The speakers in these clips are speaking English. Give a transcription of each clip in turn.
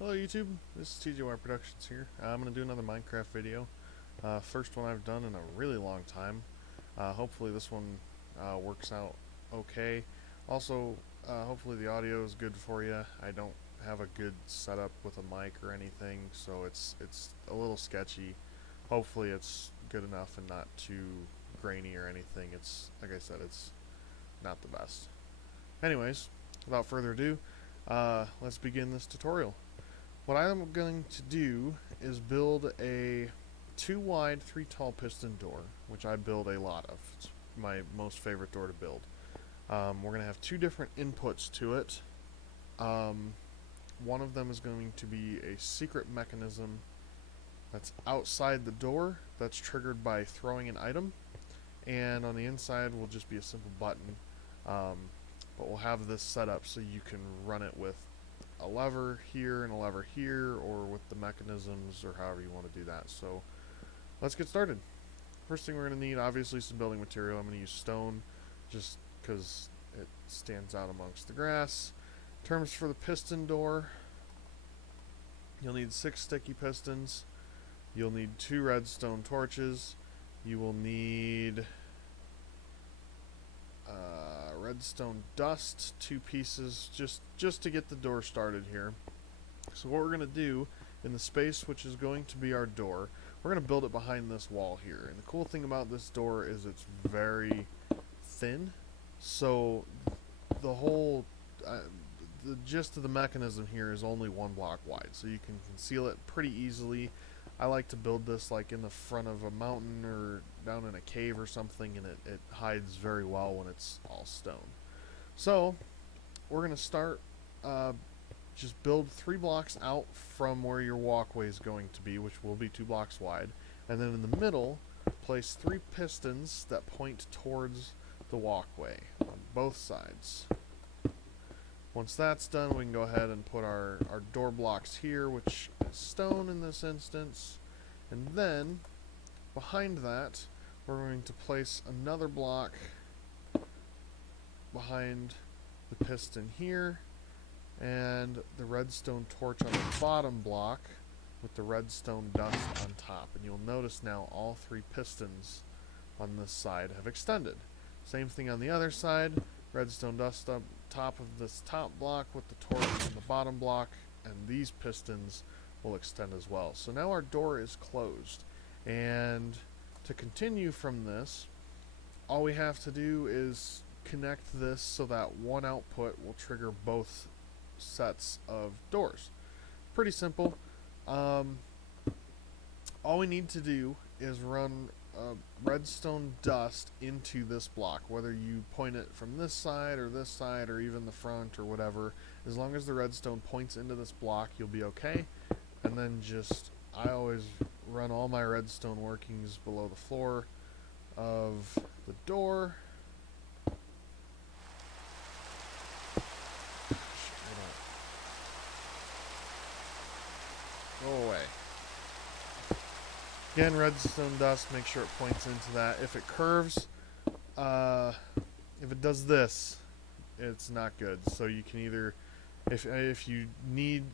Hello YouTube, this is TJY Productions here. I'm going to do another Minecraft video. First one I've done in a really long time. Hopefully this one works out okay. Also, hopefully the audio is good for you. I don't have a good setup with a mic or anything, so it's a little sketchy. Hopefully it's good enough and not too grainy or anything. It's, like I said, it's not the best. Anyways, without further ado, let's begin this tutorial. What I'm going to do is build a 2 wide, 3 tall piston door, which I build a lot of. It's my most favorite door to build. We're going to have 2 different inputs to it. One of them is going to be a secret mechanism that's outside the door that's triggered by throwing an item, and on the inside will just be a simple button. But we'll have this set up so you can run it with a lever here and a lever here, or with the mechanisms, or however you want to do that. So let's get started. First thing we're going to need, obviously, some building material. I'm going to use stone just because it stands out amongst the grass. Terms for the piston door: you'll need 6 sticky pistons, you'll need 2 redstone torches, you will need redstone dust, 2 pieces, just to get the door started here. So what we're going to do in the space which is going to be our door, we're going to build it behind this wall here. And the cool thing about this door is it's very thin, so the whole the gist of the mechanism here is only 1 block wide, so you can conceal it pretty easily. I like to build this like in the front of a mountain or down in a cave or something, and it hides very well when it's all stone. So we're going to start, just build 3 blocks out from where your walkway is going to be, which will be 2 blocks wide, and then in the middle place 3 pistons that point towards the walkway on both sides. Once that's done, we can go ahead and put our door blocks here, which is stone in this instance. And then, behind that, we're going to place another block behind the piston here, and the redstone torch on the bottom block with the redstone dust on top. And you'll notice now all 3 pistons on this side have extended. Same thing on the other side. Redstone dust up top of this top block with the torch on the bottom block, and these pistons will extend as well. So now our door is closed, and to continue from this, all we have to do is connect this so that one output will trigger both sets of doors. Pretty simple. All we need to do is run redstone dust into this block, whether you point it from this side or even the front or whatever. As long as the redstone points into this block, you'll be okay. And then I always run all my redstone workings below the floor of the door. Go away. Again, redstone dust, make sure it points into that. If it curves, if it does this, it's not good. So you can either, if you need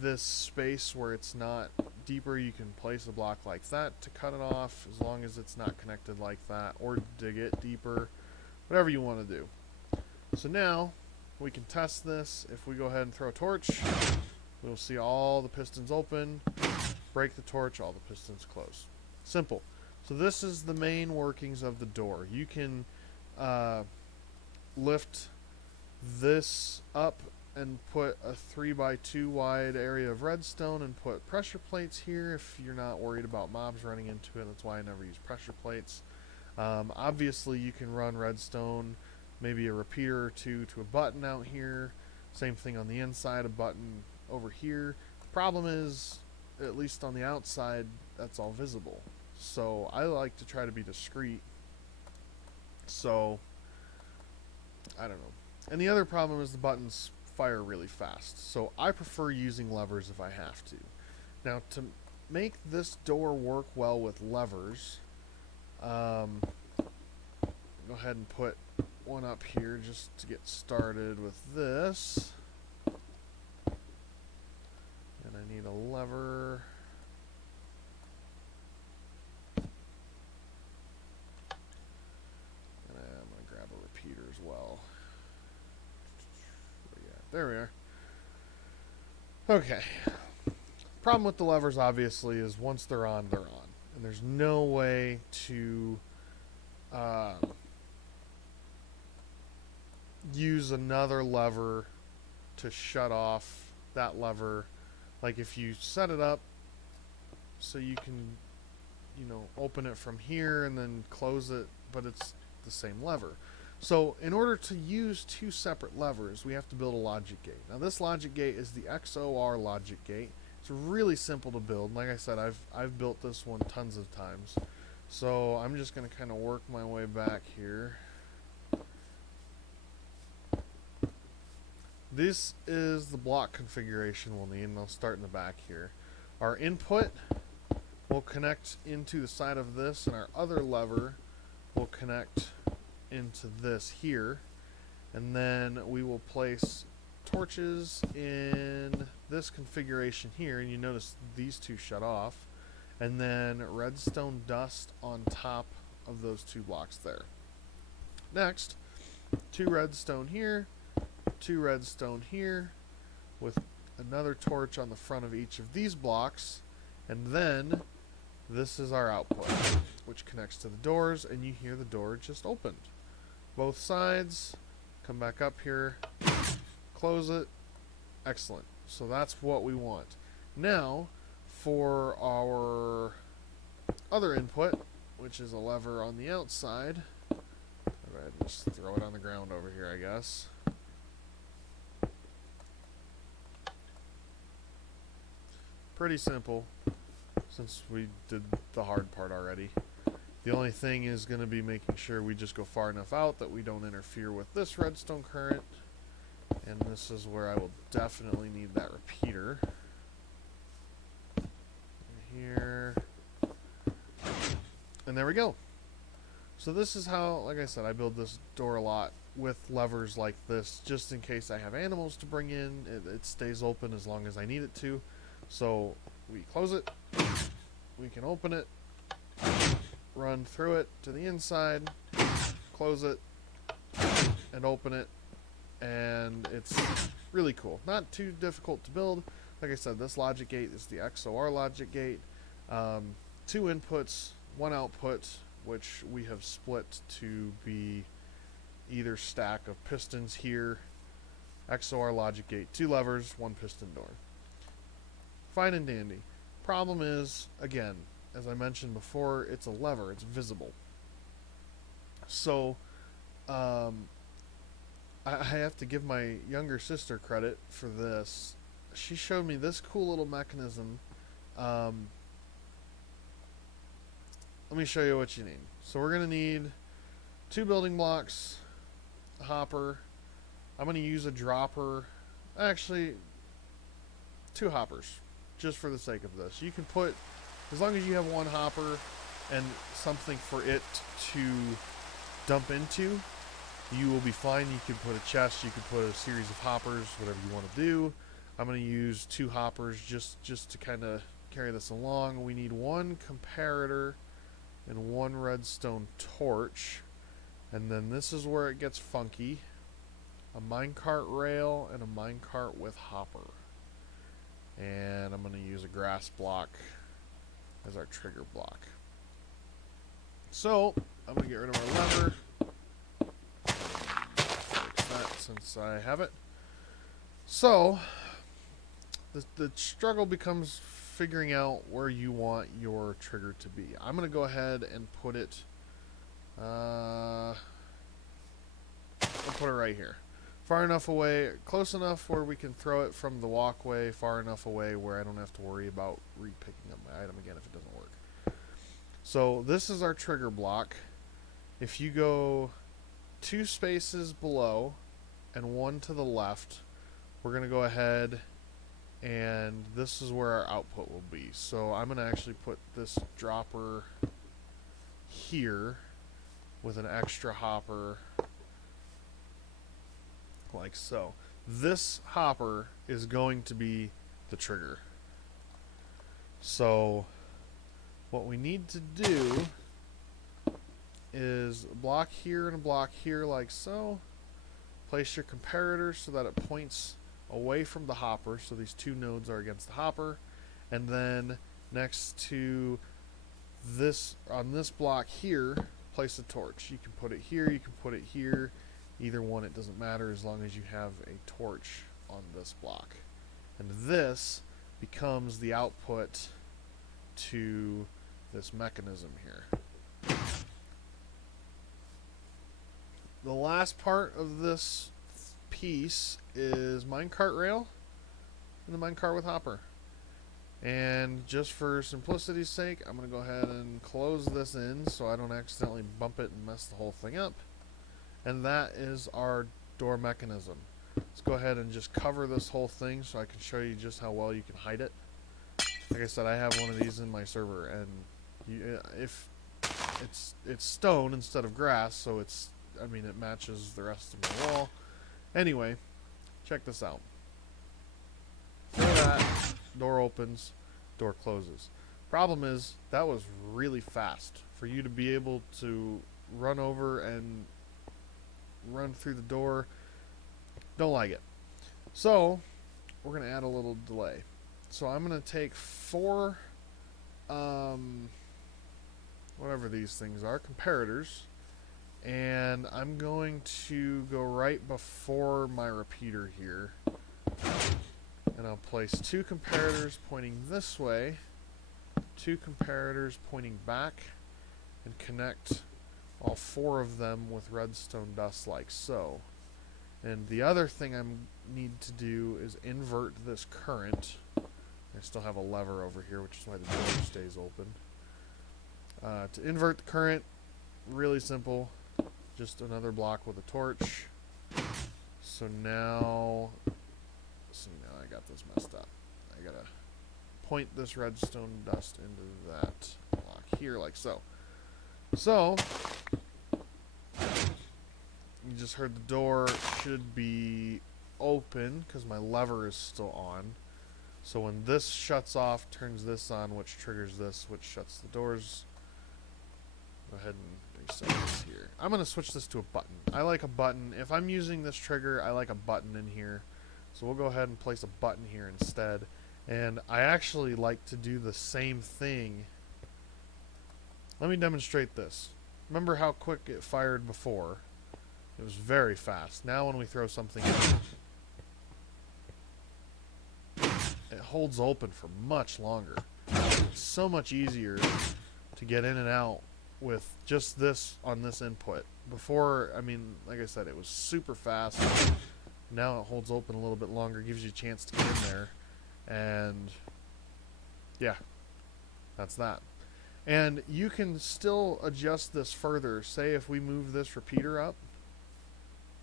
this space where it's not deeper, you can place a block like that to cut it off, as long as it's not connected like that, or dig it deeper, whatever you want to do. So now, we can test this. If we go ahead and throw a torch, we'll see all the pistons open. Break the torch, all the pistons close. Simple. So this is the main workings of the door. You can lift this up and put a 3x2 wide area of redstone and put pressure plates here if you're not worried about mobs running into it. That's why I never use pressure plates. Obviously you can run redstone, maybe a repeater or 2 to a button out here. Same thing on the inside, a button over here. The problem is, at least on the outside, that's all visible. So I like to try to be discreet. So I don't know. And the other problem is the buttons fire really fast. So I prefer using levers if I have to. Now, to make this door work well with levers, go ahead and put one up here just to get started with this. There we are. Okay. Problem with the levers, obviously, is once they're on, they're on. And there's no way to use another lever to shut off that lever. Like if you set it up so you can, you know, open it from here and then close it, but it's the same lever. So in order to use two separate levers, we have to build a logic gate. Now this logic gate is the XOR Logic Gate. It's really simple to build. Like I said, I've built this one tons of times. So I'm just going to kind of work my way back here. This is the block configuration we'll need, and I'll start in the back here. Our input will connect into the side of this, and our other lever will connect into this here. And then we will place torches in this configuration here, and you notice these two shut off, and then redstone dust on top of those two blocks there. Next, 2 redstone here, 2 redstone here, with another torch on the front of each of these blocks, and then this is our output, which connects to the doors, and you hear the door just opened. Both sides, come back up here, close it. Excellent. So that's what we want. Now, for our other input, which is a lever on the outside, go ahead and just throw it on the ground over here, I guess. Pretty simple, since we did the hard part already. The only thing is going to be making sure we just go far enough out that we don't interfere with this redstone current. And this is where I will definitely need that repeater. Here. And there we go. So this is how, like I said, I build this door a lot with levers like this, just in case I have animals to bring in. It stays open as long as I need it to. So we close it, we can open it, run through it to the inside, close it, and open it, and it's really cool. Not too difficult to build. Like I said, this logic gate is the XOR Logic Gate. 2 inputs, 1 output, which we have split to be either stack of pistons here. XOR Logic Gate, 2 levers, 1 piston door. Fine and dandy. Problem is, again, as I mentioned before, it's a lever. It's visible. So, I have to give my younger sister credit for this. She showed me this cool little mechanism. Let me show you what you need. So we're going to need 2 building blocks, a hopper. I'm going to use a dropper. Actually, 2 hoppers, just for the sake of this. You can put, as long as you have 1 hopper and something for it to dump into, you will be fine. You can put a chest, you can put a series of hoppers, whatever you want to do. I'm going to use 2 hoppers just to kind of carry this along. We need 1 comparator and 1 redstone torch. And then this is where it gets funky. A minecart rail and a minecart with hopper. And I'm going to use a grass block as our trigger block. So, I'm going to get rid of our lever. Fix that since I have it. So, the struggle becomes figuring out where you want your trigger to be. I'm going to go ahead and put it, I'll put it right here. Far enough away, close enough where we can throw it from the walkway, far enough away where I don't have to worry about re-picking up my item again if it doesn't work. So this is our trigger block. If you go 2 spaces below and 1 to the left, we're going to go ahead and this is where our output will be. So I'm going to actually put this dropper here with an extra hopper like so. This hopper is going to be the trigger. So what we need to do is a block here and a block here like so. Place your comparator so that it points away from the hopper, so these two nodes are against the hopper, and then next to this, on this block here, place a torch. You can put it here, you can put it here, either one, it doesn't matter as long as you have a torch on this block. And this becomes the output to this mechanism here. The last part of this piece is minecart rail and the minecart with hopper. And just for simplicity's sake, I'm going to go ahead and close this in so I don't accidentally bump it and mess the whole thing up. And that is our door mechanism. Let's go ahead and just cover this whole thing so I can show you just how well you can hide it. Like I said, I have one of these in my server, and if it's stone instead of grass, so it's, I mean, it matches the rest of my wall. Anyway, check this out. Throw that, door opens, door closes. Problem is, that was really fast. For you to be able to run over and run through the door, don't like it. So, we're going to add a little delay. So I'm going to take 4, whatever these things are, comparators, and I'm going to go right before my repeater here, and I'll place 2 comparators pointing this way, 2 comparators pointing back, and connect all 4 of them with redstone dust like so. And the other thing I need to do is invert this current. I still have a lever over here, which is why the door stays open. To invert the current, really simple. Just another block with a torch. So now I got this messed up. I gotta point this redstone dust into that block here, like so. So, you just heard the door should be open because my lever is still on. So when this shuts off, turns this on, which triggers this, which shuts the doors. Go ahead and reset this here. I'm going to switch this to a button. I like a button. If I'm using this trigger, I like a button in here. So we'll go ahead and place a button here instead. And I actually like to do the same thing. Let me demonstrate this. Remember how quick it fired before? It was very fast. Now when we throw something in, it holds open for much longer. It's so much easier to get in and out with just this on this input. Before, I mean, like I said, it was super fast. Now it holds open a little bit longer, gives you a chance to get in there. And yeah, that's that. And you can still adjust this further. Say if we move this repeater up,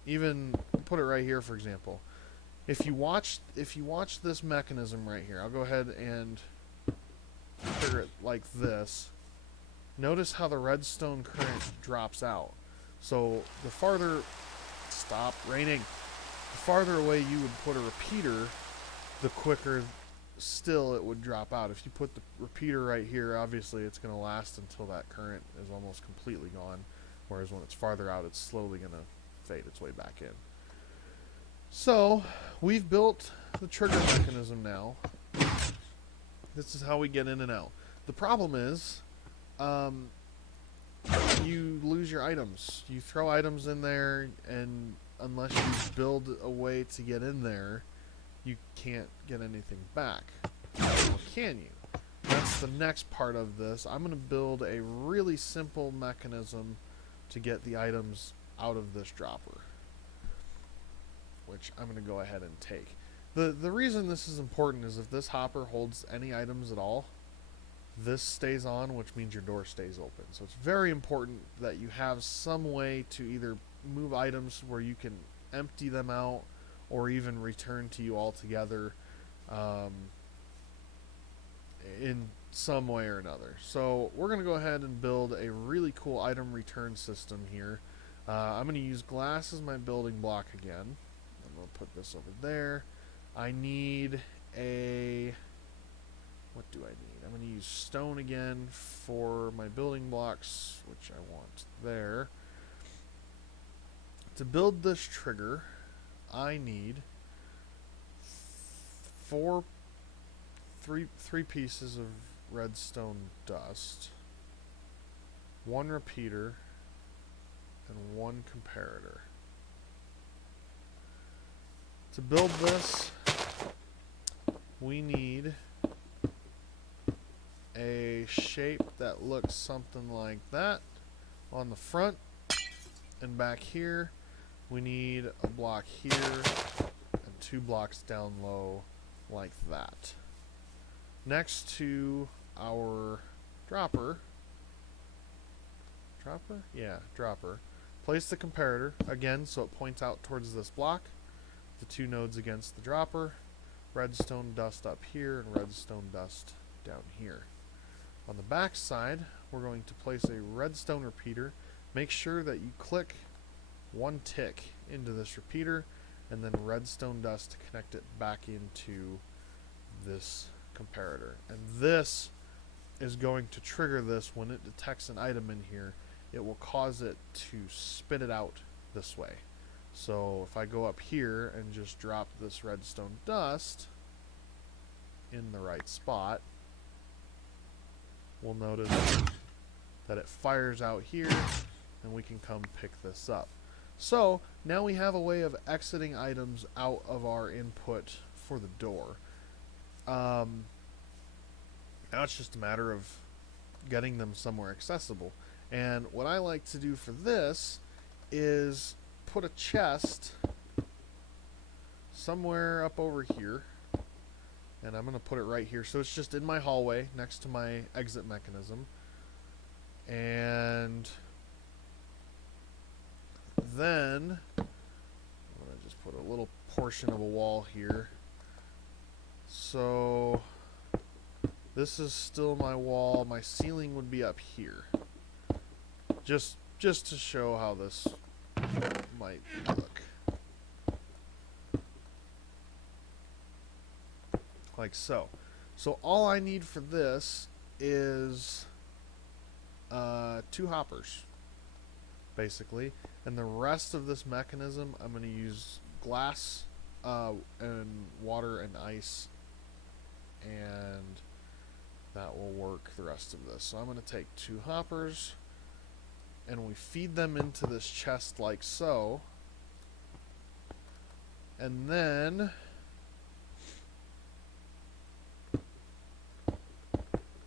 even put it right here, for example. If you watch this mechanism right here, I'll go ahead and trigger it like this. Notice how the redstone current drops out. So the farther, stop raining. The farther away you would put a repeater, the quicker still it would drop out. If you put the repeater right here, obviously it's going to last until that current is almost completely gone. Whereas when it's farther out, it's slowly going to fade its way back in. So, we've built the trigger mechanism now. This is how we get in and out. The problem is, you lose your items. You throw items in there, and unless you build a way to get in there, you can't get anything back. Or can you? That's the next part of this. I'm going to build a really simple mechanism to get the items out of this dropper, which I'm going to go ahead and take. The reason this is important is if this hopper holds any items at all, this stays on, which means your door stays open. So it's very important that you have some way to either move items where you can empty them out or even return to you altogether in some way or another. So we're going to go ahead and build a really cool item return system here. I'm going to use glass as my building block again. I'm going to put this over there. I need a... what do I need? I'm going to use stone again for my building blocks, which I want there. To build this trigger, I need three pieces of redstone dust, one repeater, and one comparator. To build this, we need a shape that looks something like that on the front, and back here we need a block here and 2 blocks down low like that. Next to our dropper, place the comparator again so it points out towards this block, the 2 nodes against the dropper, redstone dust up here and redstone dust down here. On the back side, we're going to place a redstone repeater. Make sure that you click 1 tick into this repeater and then redstone dust to connect it back into this comparator. And this is going to trigger this when it detects an item in here. It will cause it to spit it out this way. So if I go up here and just drop this redstone dust in the right spot, we'll notice that it fires out here and we can come pick this up. So now we have a way of exiting items out of our input for the door. Now it's just a matter of getting them somewhere accessible. And what I like to do for this is put a chest somewhere up over here, and I'm going to put it right here so it's just in my hallway next to my exit mechanism. And then I'm going to just put a little portion of a wall here. So this is still my wall. My ceiling would be up here. Just to show how this might look. Like so. So all I need for this is 2 hoppers, basically. And the rest of this mechanism, I'm going to use glass and water and ice, and that will work the rest of this. So I'm going to take 2 hoppers, and we feed them into this chest like so. And then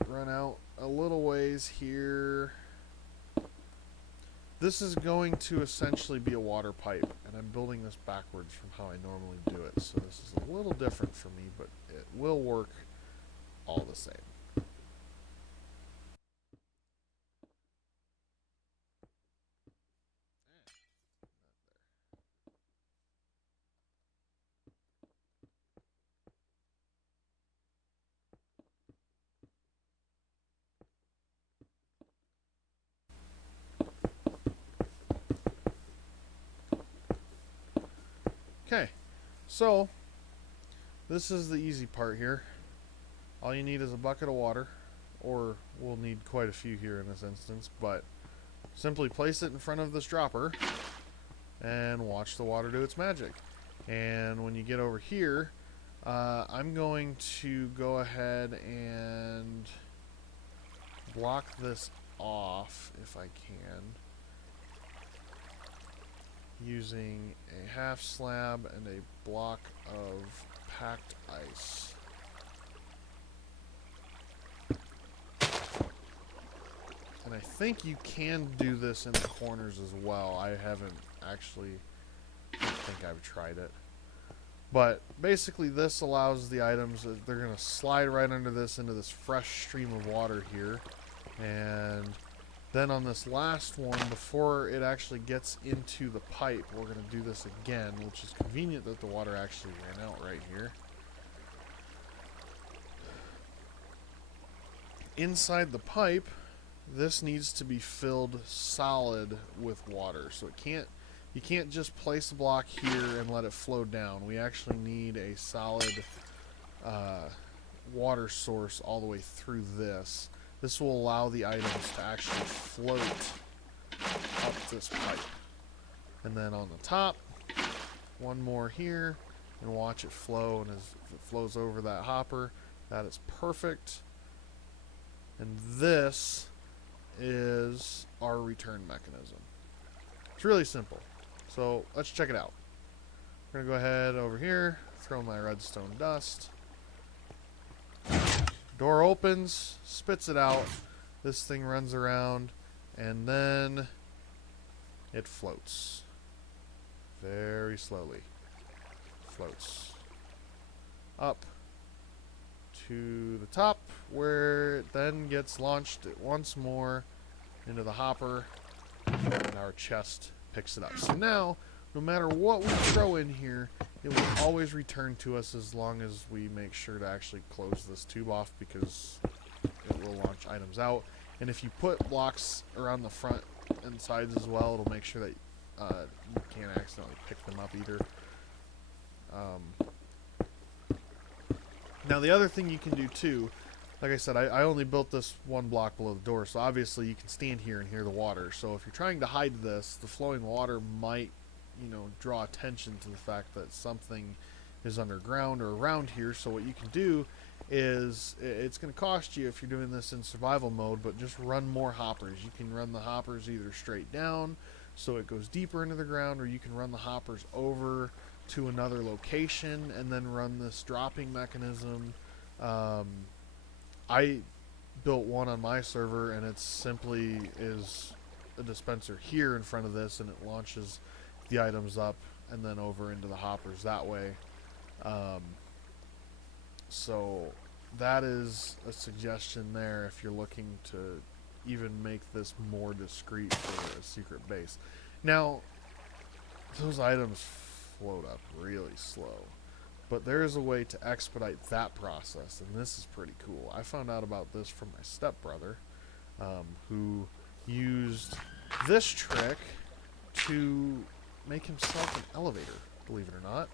run out a little ways here. This is going to essentially be a water pipe, and I'm building this backwards from how I normally do it. So this is a little different for me, but it will work all the same. Okay, so this is the easy part here. All you need is a bucket of water, or we'll need quite a few here in this instance, but simply place it in front of this dropper and watch the water do its magic. And when you get over here, I'm going to go ahead and block this off if I can, using a half slab and a block of packed ice. And I think you can do this in the corners as well. I haven't actually, I don't think I've tried it. But basically this allows the items, they're going to slide right under this into this fresh stream of water here. And then on this last one, before it actually gets into the pipe, we're going to do this again, which is convenient that the water actually ran out right here. Inside the pipe, this needs to be filled solid with water. So you can't just place a block here and let it flow down. We actually need a solid water source all the way through this. This will allow the items to actually float up this pipe. And then on the top, one more here, and watch it flow, and as it flows over that hopper, that is perfect. And this is our return mechanism. It's really simple. So let's check it out. We're going to go ahead over here, throw my redstone dust. Door opens, spits it out. This thing runs around, and then it floats. Very slowly. Floats up to the top, where it then gets launched once more into the hopper, and our chest picks it up. So now, no matter what we throw in here, it will always return to us as long as we make sure to actually close this tube off, because it will launch items out. And if you put blocks around the front and sides as well, it'll make sure that you can't accidentally pick them up either. Now the other thing you can do too, like I said, I only built this one block below the door, so obviously you can stand here and hear the water. So if you're trying to hide this, the flowing water might, you know, draw attention to the fact that something is underground or around here. So what you can do is, it's going to cost you if you're doing this in survival mode, but just run more hoppers. You can run the hoppers either straight down so it goes deeper into the ground, or you can run the hoppers over to another location and then run this dropping mechanism. I built one on my server, and it simply is a dispenser here in front of this, and it launches the items up and then over into the hoppers that way. So that is a suggestion there if you're looking to even make this more discreet for a secret base. Now, those items float up really slow, but there is a way to expedite that process, and this is pretty cool. I found out about this from my stepbrother, who used this trick to make himself an elevator, believe it or not.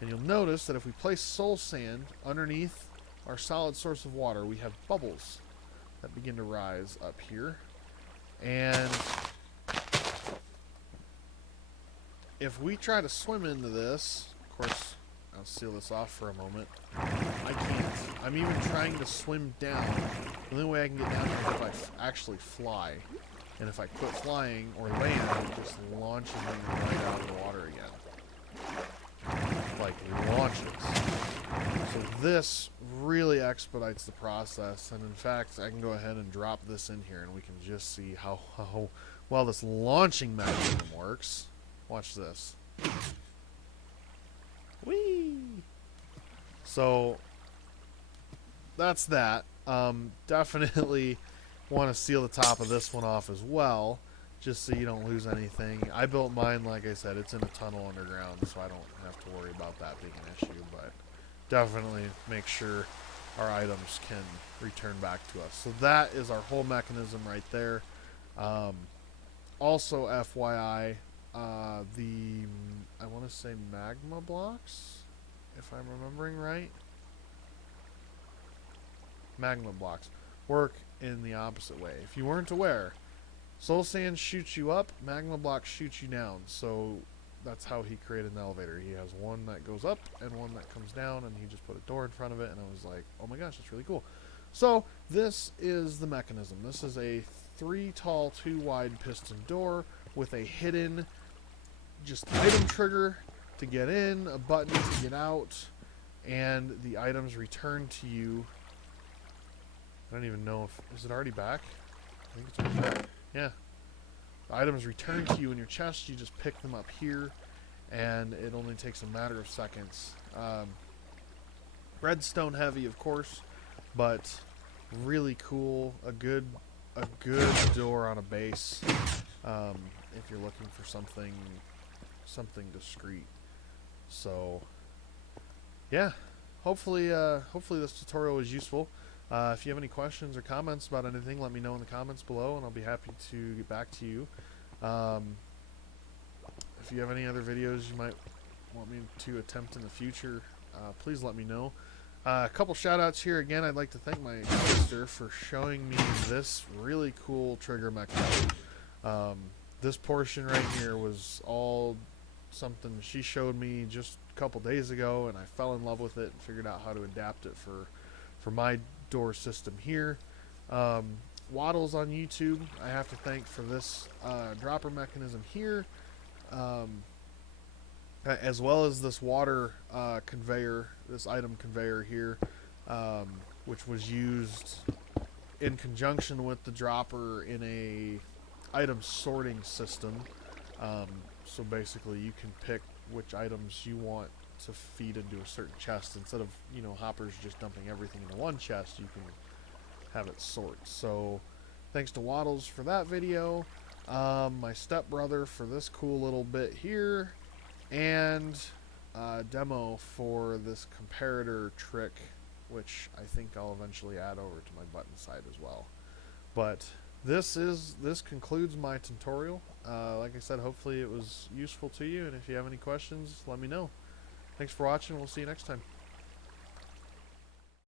And you'll notice that if we place soul sand underneath our solid source of water, we have bubbles that begin to rise up here. And if we try to swim into this, of course, I'll seal this off for a moment. I can't. I'm even trying to swim down. The only way I can get down here is if I actually fly. And if I quit flying or land, it just launches me right out of the water again. Like, launches. So this really expedites the process, and in fact, I can go ahead and drop this in here, and we can just see how well this launching mechanism works. Watch this. Whee! So that's that. Definitely want to seal the top of this one off as well, just so you don't lose anything. I built mine, like I said, it's in a tunnel underground, so I don't have to worry about that being an issue, but definitely make sure our items can return back to us. So that is our whole mechanism right there. Also, FYI, I want to say magma blocks, if I'm remembering right. Magma blocks work in the opposite way. If you weren't aware, soul sand shoots you up, magma blocks shoots you down. So that's how he created an elevator. He has one that goes up and one that comes down, and he just put a door in front of it, and I was like, oh my gosh, that's really cool. So this is the mechanism. This is a 3 tall, 2 wide piston door with a hidden just item trigger to get in, a button to get out, and the items return to you. I don't even know if... Is it already back? I think it's already back. Yeah. The items return to you in your chest. You just pick them up here, and it only takes a matter of seconds. Redstone heavy, of course, but really cool. A good door on a base, if you're looking for something discreet. So yeah, hopefully this tutorial was useful. If you have any questions or comments about anything, let me know in the comments below, and I'll be happy to get back to you. If you have any other videos you might want me to attempt in the future, please let me know. A couple shout outs here. Again, I'd like to thank my sister for showing me this really cool trigger mechanism. This portion right here was all something she showed me just a couple days ago, and I fell in love with it and figured out how to adapt it for my door system here. Waddles on YouTube, I have to thank for this dropper mechanism here, as well as this water conveyor, this item conveyor here, which was used in conjunction with the dropper in a item sorting system. So basically you can pick which items you want to feed into a certain chest. Instead of, you know, hoppers just dumping everything into one chest, you can have it sort. So thanks to Waddles for that video, my stepbrother for this cool little bit here, and demo for this comparator trick, which I think I'll eventually add over to my button side as well. But this concludes my tutorial. Like I said, hopefully it was useful to you, and if you have any questions, let me know. Thanks for watching. We'll see you next time.